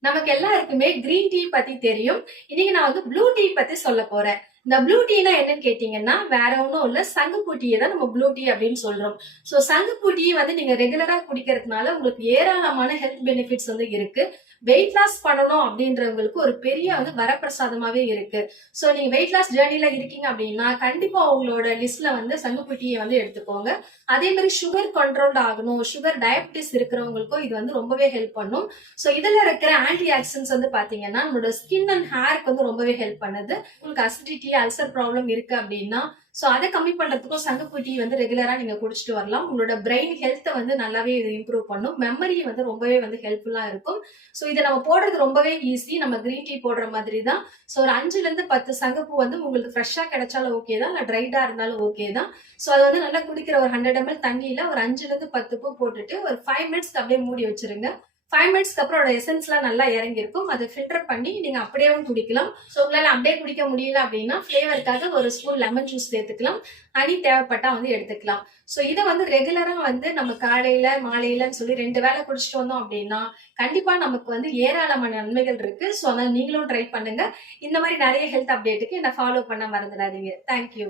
நமக்கு எல்லாருக்குமே green tea பத்தி தெரியும். இன்னைக்கு நான் வந்து ப்ளூ டீ பத்தி சொல்ல போறேன். இந்த ப்ளூ டீனா என்னன்னு கேட்டீங்கன்னா வேற ஒன்றும் இல்லை சங்குப்பூ டீயை தான் நம்ம ப்ளூ டீ அப்படின்னு சொல்றோம். ஸோ சங்குப்பூ டீ வந்து நீங்க ரெகுலரா குடிக்கிறதுனால உங்களுக்கு ஏராளமான ஹெல்த் பெனிஃபிட்ஸ் வந்து இருக்கு. வெயிட் லாஸ் பண்ணணும் அப்படின்றவங்களுக்கு ஒரு பெரிய வந்து வரப்பிரசாதமாவே இருக்கு. ஸோ நீங்க வெயிட் லாஸ் ஜேர்னில இருக்கீங்க அப்படின்னா கண்டிப்பா உங்களோட லிஸ்ட்ல வந்து சங்குப்பூ டீயை வந்து எடுத்துக்கோங்க. அதே மாதிரி சுகர் கண்ட்ரோல் ஆகணும். சுகர் டயபிட்டிஸ் இருக்கிறவங்களுக்கும் இது வந்து ரொம்பவே ஹெல்ப் பண்ணும். ஸோ இதுல இருக்கிற ஆன்டி ஆக்சிடென்ட்ஸ் வந்து பாத்தீங்கன்னா நம்மளோட ஸ்கின் அண்ட் ஹேருக்கு வந்து ரொம்பவே ஹெல்ப் பண்ணுது. உங்களுக்கு அசிடிட்டி அல்சர் ப்ராப்ளம் இருக்கு அப்படின்னா ஸோ அதை கம்மி பண்றதுக்கும் சங்கப்பு டீ வந்து ரெகுலரா நீங்க குடிச்சிட்டு வரலாம். உங்களோட பிரெயின் ஹெல்த்தை வந்து நல்லாவே இது இம்ப்ரூவ் பண்ணும். மெமரி வந்து ரொம்பவே வந்து ஹெல்ப்ஃபுல்லா இருக்கும். ஸோ இதை நம்ம போடுறது ரொம்பவே ஈஸி நம்ம கிரீன் டீ போடுற மாதிரி தான் ஸோ ஒரு அஞ்சுல இருந்து பத்து சங்குப்பூ வந்து உங்களுக்கு ஃப்ரெஷ்ஷா கிடைச்சாலும் ஓகே தான். இல்லை ட்ரைடா இருந்தாலும் ஓகே தான். ஸோ அது வந்து நல்லா குடிக்கிற ஒரு ஹண்ட்ரட் எம்எல் தண்ணியில ஒரு அஞ்சுல இருந்து பத்து பூ போட்டுட்டு ஒரு ஃபைவ் மினிட்ஸ்க்கு அப்படியே மூடி வச்சிருங்க. ஃபைவ் மினிட்ஸ்க்கு அப்புறம் அதோட எசன்ஸ்லாம் நல்லா இறங்கியிருக்கும். அதை ஃபில்டர் பண்ணி நீங்கள் அப்படியேவும் குடிக்கலாம். ஸோ உங்களால் அப்படியே குடிக்க முடியல அப்படின்னா ஃப்ளேவருக்காக ஒரு ஸ்பூன் லெமன் ஜூஸ் சேர்த்துக்கலாம். ஹனி தேவைப்பட்டால் வந்து எடுத்துக்கலாம். ஸோ இதை வந்து ரெகுலராக வந்து நம்ம காலையில் மாலையிலன்னு சொல்லி ரெண்டு வேளை குடிச்சிட்டு வந்தோம் அப்படின்னா கண்டிப்பாக நமக்கு வந்து ஏராளமான நன்மைகள் இருக்குது ஸோ அதனால் நீங்களும் ட்ரை பண்ணுங்கள் இந்த மாதிரி நிறைய ஹெல்த் அப்டேட்டுக்கு என்னை ஃபாலோ பண்ண மறந்துடாதீங்க. தேங்க்யூ